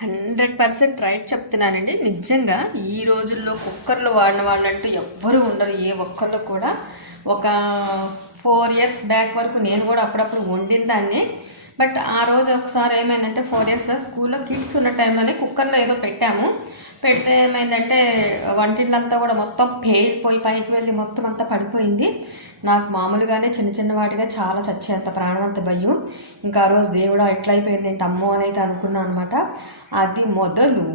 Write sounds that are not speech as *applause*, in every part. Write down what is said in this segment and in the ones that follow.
Hundred percent right చెప్తున్నానండి. నిజంగా ఈ రోజుల్లో కుక్కర్లు వాడిన వాళ్ళంటూ ఎవ్వరూ ఉండరు. ఏ ఒక్కళ్ళు కూడా ఒక ఫోర్ ఇయర్స్ బ్యాక్ వరకు నేను కూడా అప్పుడప్పుడు వండిన దాన్ని బట్ ఆ రోజు ఒకసారి ఏమైందంటే ఫోర్ ఇయర్స్ బ్యాక్ స్కూల్లో కిడ్స్ ఉన్న టైంలోనే కుక్కర్లో ఏదో పెట్టాము. పెడితే ఏమైందంటే వంటిళ్ళంతా కూడా మొత్తం పేలిపోయి పైకి వెళ్ళి మొత్తం అంతా పడిపోయింది. నాకు మామూలుగానే చిన్న చిన్న వాటిగా చాలా చచ్చేంత ప్రాణవంత భయం. ఇంకా ఆ రోజు దేవుడా ఎట్లయిపోయింది ఏంటి అమ్మో అని అయితే అనుకున్నాను అనమాట అది మొదలు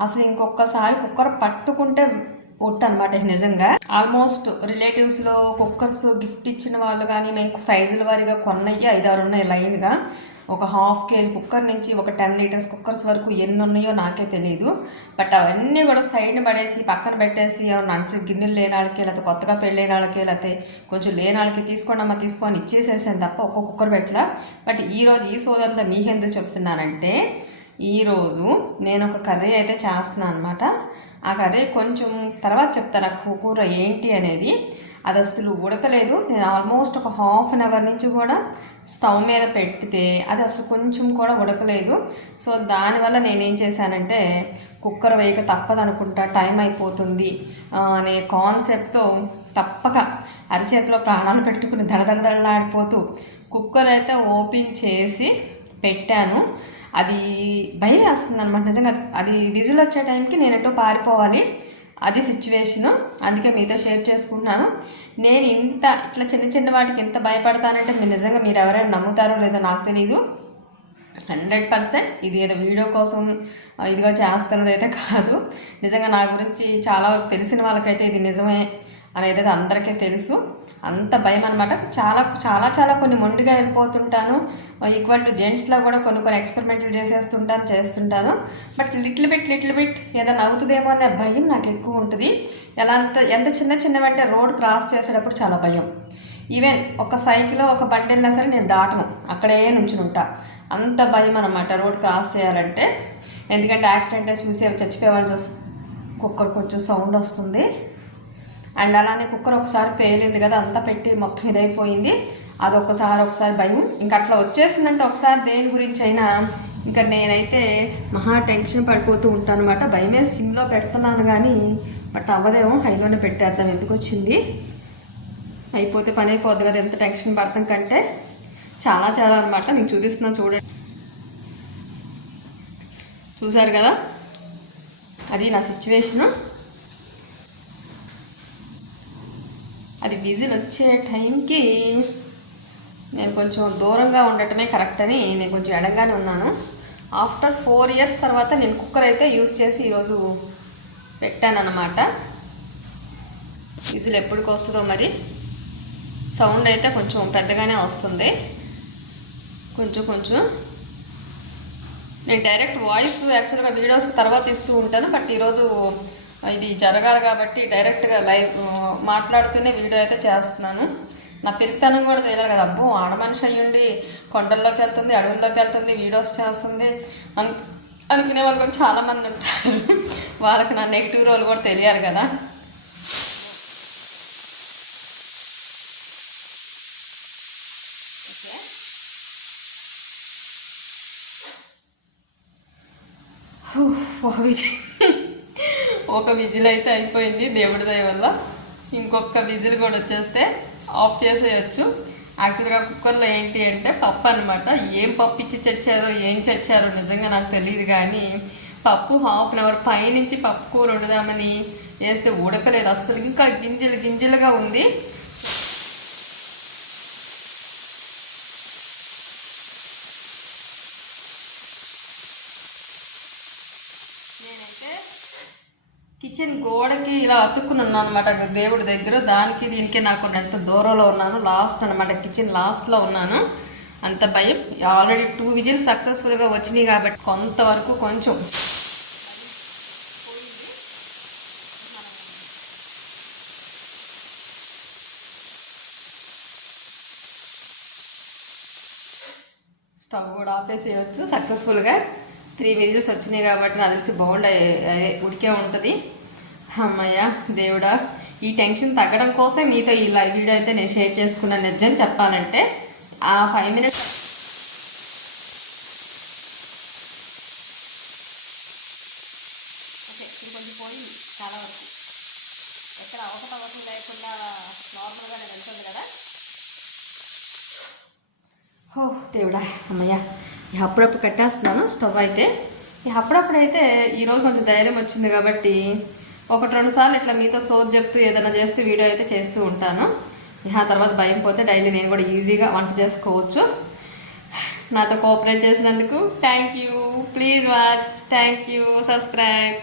అసలు ఇంకొకసారి కుక్కర్ పట్టుకుంటే ఒట్టు అనమాట నిజంగా. ఆల్మోస్ట్ రిలేటివ్స్లో కుక్కర్స్ గిఫ్ట్ ఇచ్చిన వాళ్ళు కానీ మేము సైజుల వారిగా కొన్నయ్యి ఐదారు ఉన్నాయి లైన్గా. ఒక హాఫ్ కేజీ కుక్కర్ నుంచి ఒక టెన్ లీటర్స్ కుక్కర్స్ వరకు ఎన్ని ఉన్నాయో నాకే తెలియదు బట్ అవన్నీ కూడా సైడ్ పడేసి పక్కన పెట్టేసి ఏమన్నా అంట్లు గిన్నెలు లేని వాళ్ళకి లేకపోతే కొత్తగా పెళ్ళైన వాళ్ళకి లేకపోతే కొంచెం లేని వాళ్ళకి తీసుకోండి అమ్మ తీసుకొని ఇచ్చేసేసాను తప్ప ఒక్క కుక్కర్ పెట్టలా. బట్ ఈరోజు ఈ సోదంతా మీకెందుకు చెప్తున్నానంటే ఈరోజు నేను ఒక కర్రీ అయితే చేస్తున్నాను అనమాట ఆ కర్రీ కొంచెం తర్వాత చెప్తాను ఆ కూర ఏంటి అనేది. అది అసలు ఉడకలేదు. నేను ఆల్మోస్ట్ ఒక హాఫ్ అన్ అవర్ నుంచి కూడా స్టవ్ మీద పెట్టితే అది అసలు కొంచెం కూడా ఉడకలేదు. సో దానివల్ల నేనేం చేశానంటే కుక్కర్ వేయక తప్పదనుకుంటా టైం అయిపోతుంది అనే కాన్సెప్ట్తో తప్పక అరిచేతిలో ప్రాణాలు పెట్టుకుని దడదడదడలాడిపోతూ కుక్కర్ అయితే ఓపెన్ చేసి పెట్టాను. అది భయం వేస్తుంది అనమాట నిజంగా అది విజిల్ వచ్చే టైంకి నేను ఎటో పారిపోవాలి. అది సిచ్యువేషను అందుకే మీతో షేర్ చేసుకుంటున్నాను. నేను ఇంత ఇట్లా చిన్న చిన్న వాటికి ఎంత భయపడతానంటే మీరు నిజంగా మీరు ఎవరైనా నమ్ముతారో లేదో నాకు తెలియదు హండ్రెడ్ పర్సెంట్ ఇది ఏదో వీడియో కోసం ఇదిగా ఇదిగో చేస్తున్నది అయితే కాదు. నిజంగా నా గురించి చాలా తెలిసిన వాళ్ళకైతే ఇది నిజమే అనేది అయితే అందరికీ తెలుసు. అంత భయం అనమాట చాలా చాలా చాలా కొన్ని మొండిగా వెళ్ళిపోతుంటాను. ఈక్వల్ టు జెంట్స్లో కూడా కొన్ని కొన్ని ఎక్స్పెరిమెంట్లు చేసేస్తుంటాను చేస్తుంటాను. But little bit little bit ఏదైనా అవుతుందేమో అనే భయం నాకు ఎక్కువ ఉంటుంది. ఎలా అంత ఎంత చిన్న చిన్నవంటే రోడ్ క్రాస్ చేసేటప్పుడు చాలా భయం. ఈవెన్ ఒక సైకిల్ ఒక బండి వెళ్ళినా సరే నేను దాటను. అక్కడే నుంచుని ఉంటా. అంత భయం అనమాట రోడ్ క్రాస్ చేయాలంటే. ఎందుకంటే యాక్సిడెంట్ చూసి చచ్చిపోయేవాళ్ళు చూసి కుక్కర్ కొంచెం సౌండ్ వస్తుంది. అండ్ అలానే కుక్కర్ ఒకసారి పేలింది కదా అంతా పెట్టి మొత్తం ఇదైపోయింది. అది ఒకసారి ఒకసారి భయం. ఇంకా అట్లా వచ్చేసిందంటే ఒకసారి దేని గురించి అయినా ఇంకా నేనైతే మహా టెన్షన్ పడిపోతూ ఉంటాను అనమాట భయమే సిమ్లో పెడుతున్నాను కానీ బట్ అవ్వదేమో హైలోనే పెట్టేద్దాం ఎందుకు వచ్చింది? అయిపోతే పని అయిపోద్ది కదా ఎంత టెన్షన్ పడతాం కంటే. చాలా చాలా అనమాట మీకు చూపిస్తున్నాను చూడండి. చూసారు కదా? అది నా సిచ్యువేషను విజిల్ వచ్చే టైంకి నేను కొంచెం దూరంగా ఉండటమే కరెక్ట్ అని నేను కొంచెం ఎడంగానే ఉన్నాను. ఆఫ్టర్ ఫోర్ ఇయర్స్ తర్వాత నేను కుక్కర్ అయితే యూజ్ చేసి ఈరోజు పెట్టానన్నమాట. విజిల్ ఎప్పటికి వస్తుందో మరి సౌండ్ అయితే కొంచెం పెద్దగానే వస్తుంది. కొంచెం కొంచెం. నేను డైరెక్ట్ వాయిస్ యాక్చువల్గా వీడియోస్ తర్వాత ఇస్తూ ఉంటాను. బట్ ఈరోజు ఇది జరగాలి కాబట్టి డైరెక్ట్గా లైవ్ మాట్లాడుతూనే వీడియో అయితే చేస్తున్నాను. నా పెరిగితనం కూడా తెలియదు కదా. అబ్బో ఆడ మనిషి అయ్యుండి కొండల్లోకి వెళ్తుంది అడవుల్లోకి వెళ్తుంది వీడియోస్ చేస్తుంది అని అనుకునే వాళ్ళు కూడా చాలామంది ఉంటారు. *laughs* వాళ్ళకి నా నెగిటివ్ రోల్ కూడా తెలియాలి కదా. ఓకే. హూ, ఒక విజిల్ అయితే అయిపోయింది దేవుడి దయ వల్ల. ఇంకొక విజిల్ కూడా వచ్చేస్తే ఆఫ్ చేసేయచ్చు. యాక్చువల్గా కుక్కర్లో ఏంటి అంటే పప్పు అనమాట ఏం పప్పు ఇచ్చి చచ్చారో ఏం చచ్చారో నిజంగా నాకు తెలియదు కానీ పప్పు హాఫ్ అన్ అవర్ పైనుంచి పప్పు కూర వండుదామని వేస్తే ఉడకలేదు. అస్సలు ఇంకా గింజలు గింజలుగా ఉంది. కిచెన్ గోడకి ఇలా అతుక్కుని ఉన్నాను అనమాట దేవుడి దగ్గర దానికి దీనికి నాకు ఎంత దూరంలో ఉన్నాను లాస్ట్ అనమాట కిచెన్ లాస్ట్లో ఉన్నాను. అంత భయం. ఆల్రెడీ టూ విజిల్ సక్సెస్ఫుల్గా వచ్చినాయి కాబట్టి కొంతవరకు కొంచెం స్టవ్ కూడా ఆపేసేయచ్చు. సక్సెస్ఫుల్గా త్రీ విజిల్స్ వచ్చినాయి కాబట్టి నాకు తెలిసి బౌండ్ ఉడికే ఉంటుంది. అమ్మయ్య దేవుడా ఈ టెన్షన్ తగ్గడం కోసం మీతో ఈ లైవ్ వీడియో అయితే నేను షేర్ చేసుకున్న. నిజం చెప్పాలంటే ఆ ఫైవ్ మినిట్స్ దేవుడా అమ్మయ్య. అప్పుడప్పుడు కట్టేస్తున్నాను స్టవ్ అయితే. ఈ అప్పుడప్పుడు అయితే ఈరోజు కొంచెం ధైర్యం వచ్చింది కాబట్టి ఒకటి రెండు సార్లు ఇట్లా మీతో సోర్ చెప్తూ ఏదైనా చేస్తూ వీడియో అయితే చేస్తూ ఉంటాను. ఆ తర్వాత భయం పోతే డైలీ నేను కూడా ఈజీగా వంట చేసుకోవచ్చు. నాతో కోఆపరేట్ చేసినందుకు thank you. Please watch. Thank you. Subscribe.